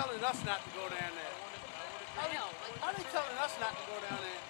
telling us not to go down there? How they telling us not to go down there?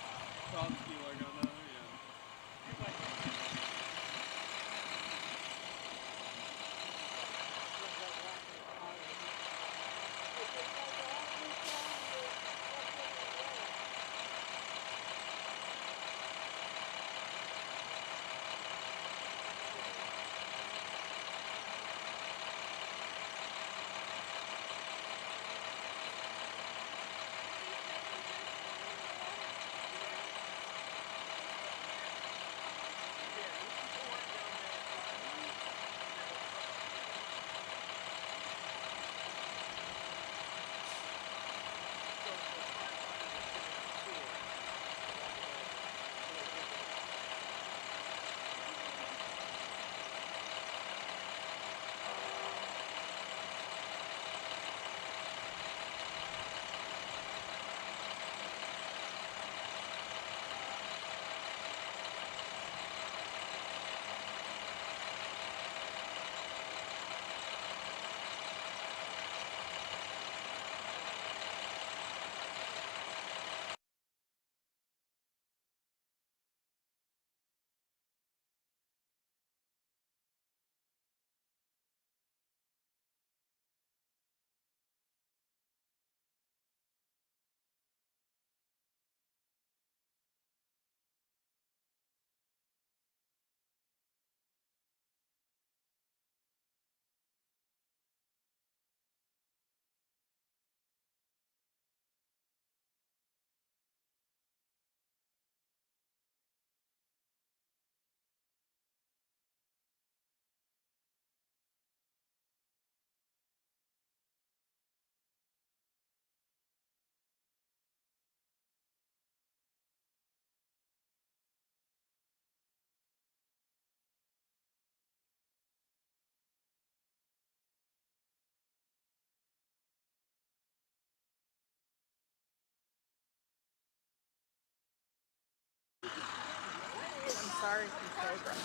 Sorry if you so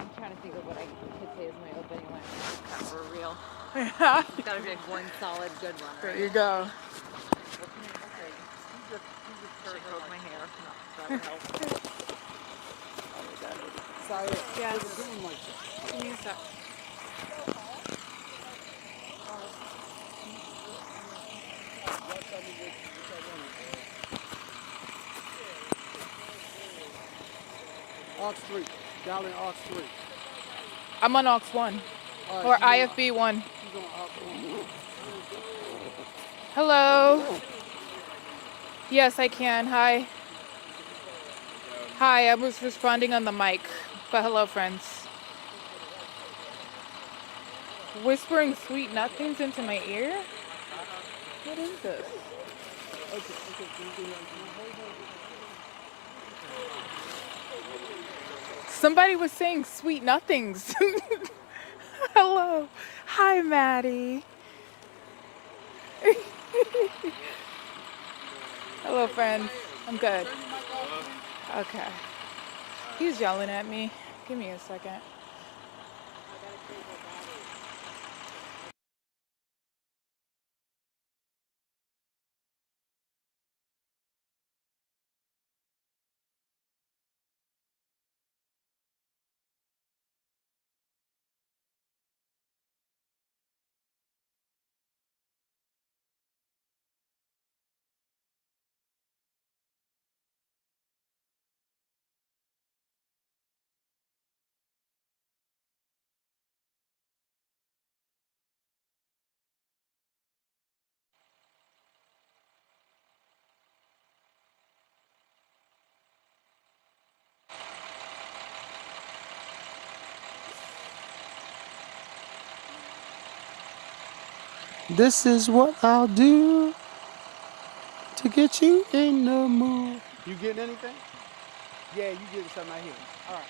I'm trying to think of what I could say as my opening line. Cut for real. Yeah. It's gotta be like one solid good one, right? There you go. Okay. Should I curl my hair? No, that would help. Sorry. Yes. Give him like that. Give me a sec. Aux 3. Down in Aux 3. I'm on aux 1. All Or right, IFB 1. she's on Aux 1. Hello. Yes, I can. Hi. Hi, I was responding on the mic. But hello, friends. Whispering sweet nothings into my ear? What is this? Somebody was saying sweet nothings. Hello. Hi, Maddie. Hello, friends. I'm good. Okay. He's yelling at me. Give me a second. This is what I'll do to get you in the mood. You getting anything? Yeah, you getting something right here. All right.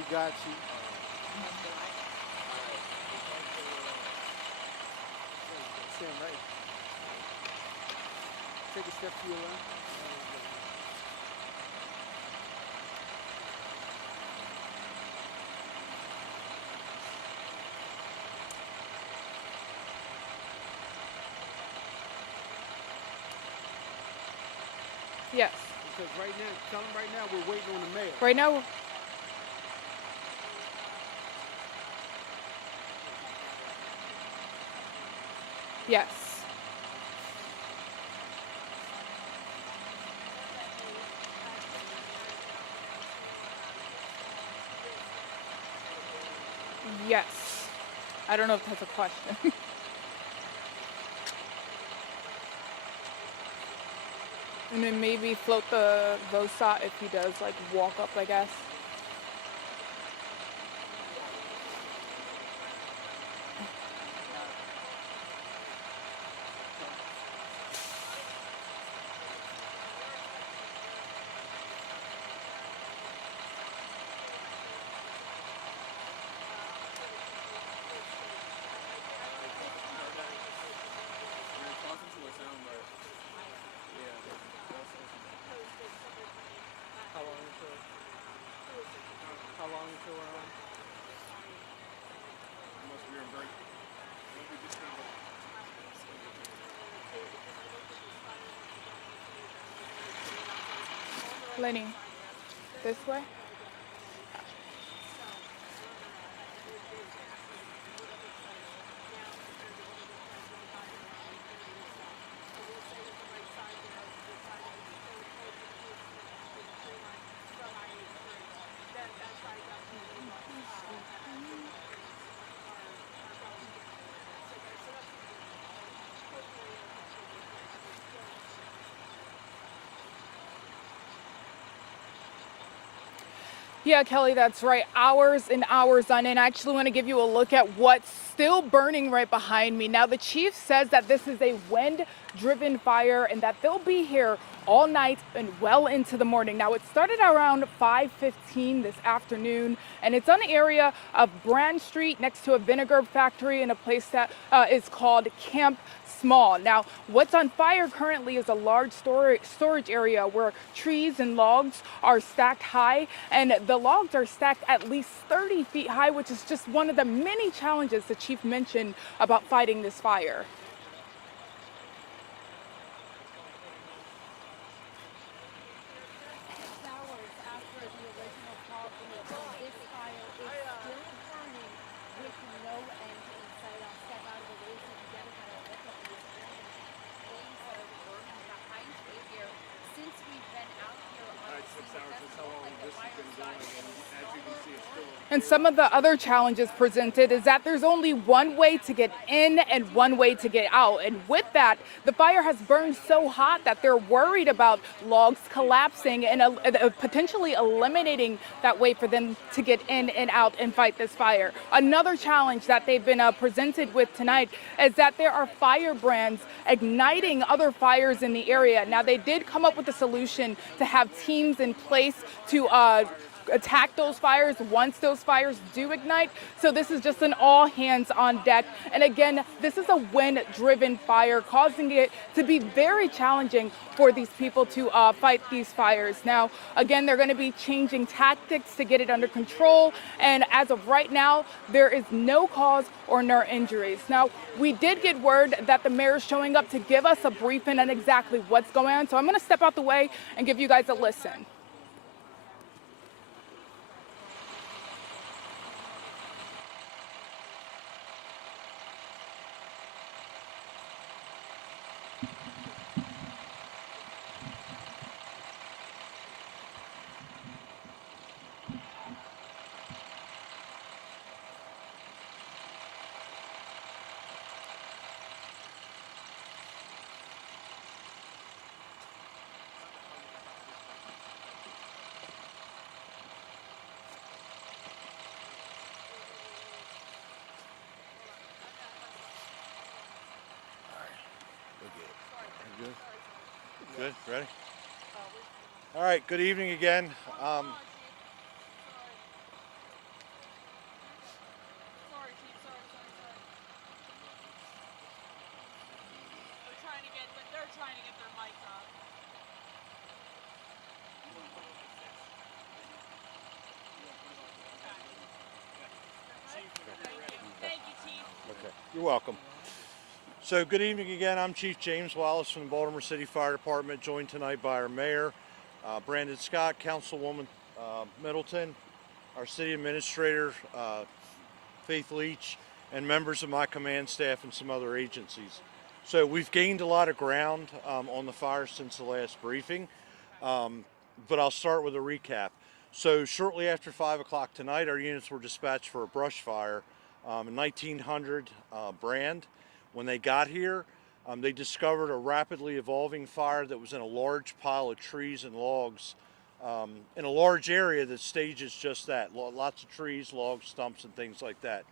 We got you. Stand right. Take a step to your left. Yes. Because right now, tell them right now we're waiting on the mayor. Right now. Yes. Yes. I don't know if that's a question. And then maybe float the VOSAT if he does like walk up, I guess. How long until we're on? Lenny, this way? Yeah, Kelly, that's right. Hours and hours on end. I actually want to give you a look at what's still burning right behind me. Now, the chief says that this is a wind-driven fire and that they'll be here all night and well into the morning. Now, it started around 5:15 this afternoon, and it's on the area of Brand Street next to a vinegar factory in a place that is called Camp Small. Now, what's on fire currently is a large storage area where trees and logs are stacked high, and the logs are stacked at least 30 feet high, which is just one of the many challenges the chief mentioned about fighting this fire. Hours after the original call from the phone, this fire is still burning with no end in sight. I'll step out of the way so you can get a better look at these flames that are burning behind me here. Since we've been out here on the scene, it doesn't look like the fire's gotten any smaller. And some of the other challenges presented is that there's only one way to get in and one way to get out. And with that, the fire has burned so hot that they're worried about logs collapsing and potentially eliminating that way for them to get in and out and fight this fire. Another challenge that they've been presented with tonight is that there are fire brands igniting other fires in the area. Now, they did come up with a solution to have teams in place to attack those fires once those fires do ignite. So this is just an all hands on deck. And again, this is a wind-driven fire, causing it to be very challenging for these people to fight these fires. Now, again, they're going to be changing tactics to get it under control. And as of right now, there is no cause or no injuries. Now, we did get word that the mayor is showing up to give us a briefing on exactly what's going on. So I'm going to step out the way and give you guys a listen. Good, ready? All right, good evening again. You're welcome. So good evening again. I'm Chief James Wallace from the Baltimore City Fire Department, joined tonight by our Mayor, Brandon Scott, Councilwoman Middleton, our City Administrator, Faith Leach, and members of my command staff and some other agencies. So we've gained a lot of ground on the fire since the last briefing, but I'll start with a recap. So shortly after 5 o'clock tonight, our units were dispatched for a brush fire in 1900 Brand. When they got here, they discovered a rapidly evolving fire that was in a large pile of trees and logs in a large area that stages just that. Lots of trees, logs, stumps, and things like that.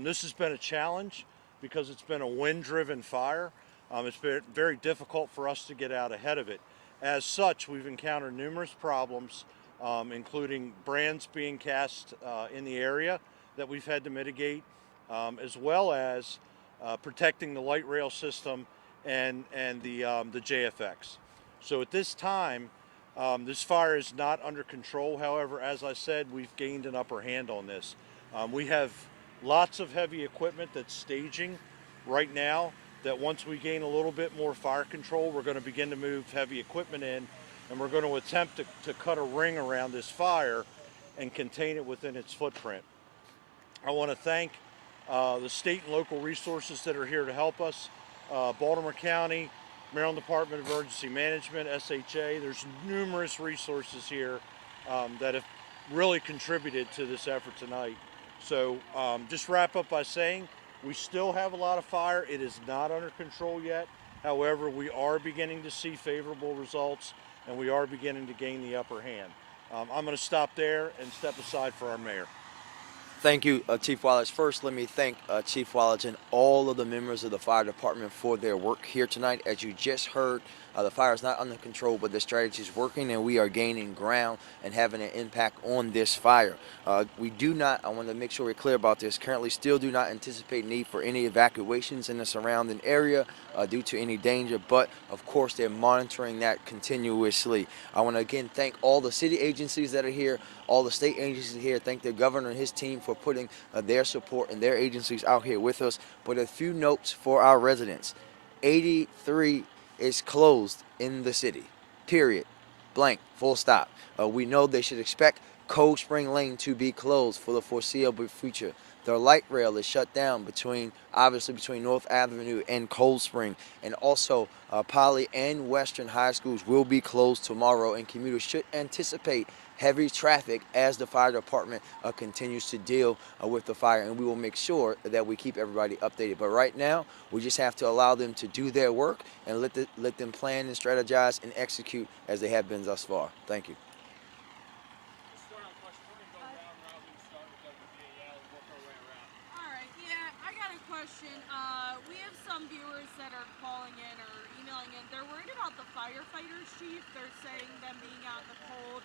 This has been a challenge because it's been a wind-driven fire. It's been very difficult for us to get out ahead of it. As such, we've encountered numerous problems, including brands being cast in the area that we've had to mitigate, as well as protecting the light rail system and the JFX. So at this time, this fire is not under control. However, as I said, we've gained an upper hand on this. We have lots of heavy equipment that's staging right now that once we gain a little bit more fire control, we're going to begin to move heavy equipment in, and we're going to attempt to cut a ring around this fire and contain it within its footprint. I want to thank the state and local resources that are here to help us. Baltimore County, Maryland Department of Emergency Management, SHA, there's numerous resources here that have really contributed to this effort tonight. So just wrap up by saying we still have a lot of fire. It is not under control yet. However, we are beginning to see favorable results and we are beginning to gain the upper hand. I'm going to stop there and step aside for our mayor. Thank you, Chief Wallace. First, let me thank Chief Wallace and all of the members of the fire department for their work here tonight. As you just heard, the fire is not under control, but the strategy is working, and we are gaining ground and having an impact on this fire. We do not, I want to make sure we're clear about this, currently still do not anticipate need for any evacuations in the surrounding area due to any danger, but of course they're monitoring that continuously. I want to again thank all the city agencies that are here, all the state agencies here, thank the governor and his team for putting their support and their agencies out here with us. But a few notes for our residents. 83 is closed in the city, period, blank, full stop. We know they should expect Cold Spring Lane to be closed for the foreseeable future. The light rail is shut down obviously between North Avenue and Cold Spring, and also Poly and Western high schools will be closed tomorrow, and commuters should anticipate heavy traffic as the fire department continues to deal with the fire, and we will make sure that we keep everybody updated. But right now, we just have to allow them to do their work and let them plan and strategize and execute as they have been thus far. Thank you. We have some viewers that are calling in or emailing in. They're worried about the firefighters, Chief. They're saying them being out in the cold.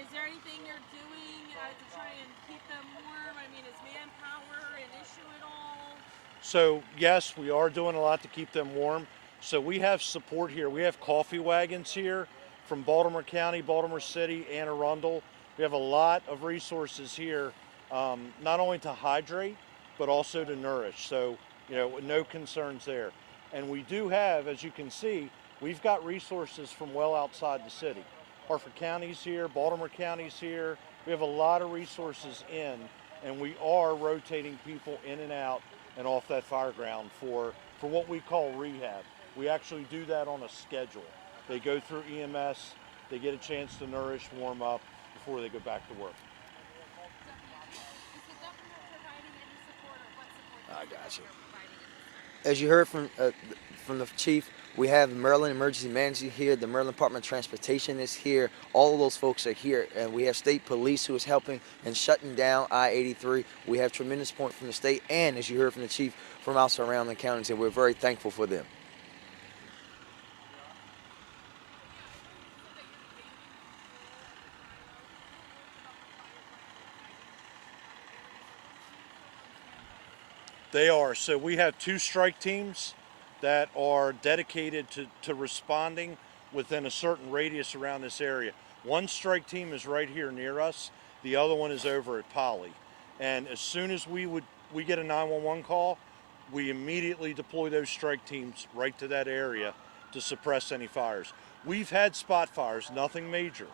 Is there anything you're doing to try and keep them warm? I mean, is manpower an issue at all? So yes, we are doing a lot to keep them warm. So we have support here. We have coffee wagons here from Baltimore County, Baltimore City, Anne Arundel. We have a lot of resources here, not only to hydrate, but also to nourish. So, no concerns there. And we do have, as you can see, we've got resources from well outside the city. Harford County's here, Baltimore County's here. We have a lot of resources in, and we are rotating people in and out and off that fire ground for what we call rehab. We actually do that on a schedule. They go through EMS, they get a chance to nourish, warm up before they go back to work. I got you. As you heard from the chief, we have Maryland Emergency Management here. The Maryland Department of Transportation is here. All of those folks are here, and we have state police who is helping and shutting down I-83. We have tremendous support from the state, and as you heard from the chief, from our surrounding counties, and we're very thankful for them. They are. So we have 2 strike teams that are dedicated to responding within a certain radius around this area. One strike team is right here near us. The other one is over at Poly. And as soon as we get a 911 call, we immediately deploy those strike teams right to that area to suppress any fires. We've had spot fires, nothing major,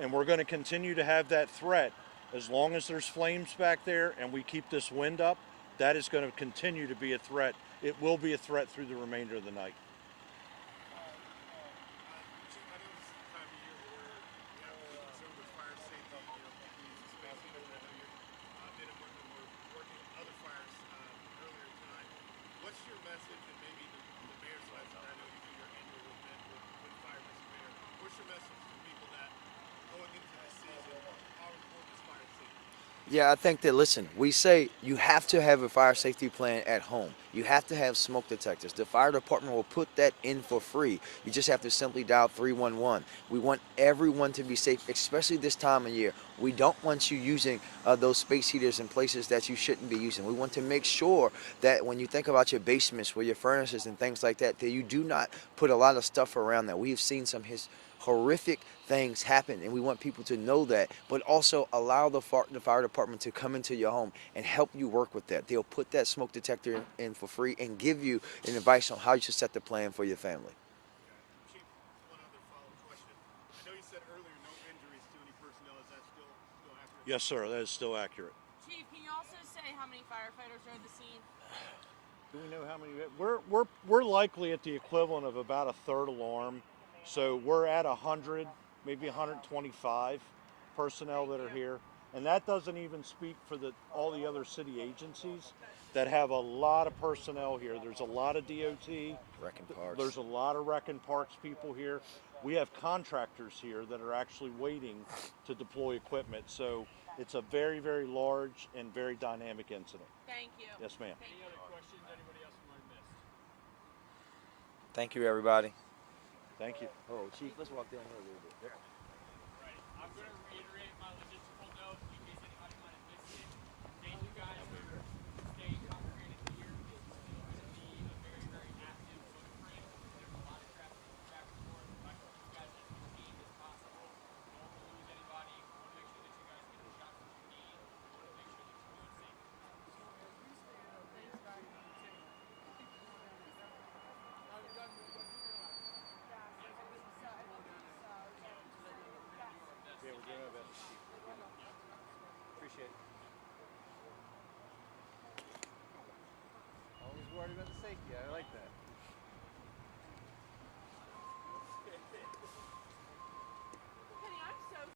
and we're going to continue to have that threat as long as there's flames back there and we keep this wind up. That is going to continue to be a threat. It will be a threat through the remainder of the night. What's your message, and maybe the mayor's message? I know you do your annual event with Fire Mr. Mayor. What's your message to people that going into this season, how important is fire safety? Yeah, I think that, listen, we say you have to have a fire safety plan at home. You have to have smoke detectors. The fire department will put that in for free. You just have to simply dial 311. We want everyone to be safe, especially this time of year. We don't want you using those space heaters in places that you shouldn't be using. We want to make sure that when you think about your basements, where your furnaces and things like that, that you do not put a lot of stuff around that. We've seen some horrific things happen, and we want people to know that, but also allow the fire department to come into your home and help you work with that. They'll put that smoke detector in for free and give you an advice on how you should set the plan for your family. Chief, one other follow-up question. I know you said earlier no injuries to any personnel. Is that still accurate? Yes, sir, that is still accurate. Chief, can you also say how many firefighters are at the scene? Do we know how many? We're likely at the equivalent of about a third alarm. So we're at 100, maybe 125 personnel that are here. And that doesn't even speak for all the other city agencies that have a lot of personnel here. There's a lot of DOT. Wrecking parks. There's a lot of wrecking parks people here. We have contractors here that are actually waiting to deploy equipment. So it's a very, very large and very dynamic incident. Thank you. Yes, ma'am. Any other questions? Anybody else who might have missed? Thank you, everybody. Thank you. Oh, Chief, let's walk down here a little bit. Right. I'm going to reiterate my logistical note in case anybody might have missed it. Thank you guys for staying congregated here. This is still going to be a very, very active footprint. There's a lot of traffic going back and forth. I want you guys as contained as possible. Don't want to lose anybody. We want to make sure that you guys get the shots that you need. We want to make sure that you're doing safe. Yeah, we're doing our best. Appreciate it. Always worried about the safety. I like that.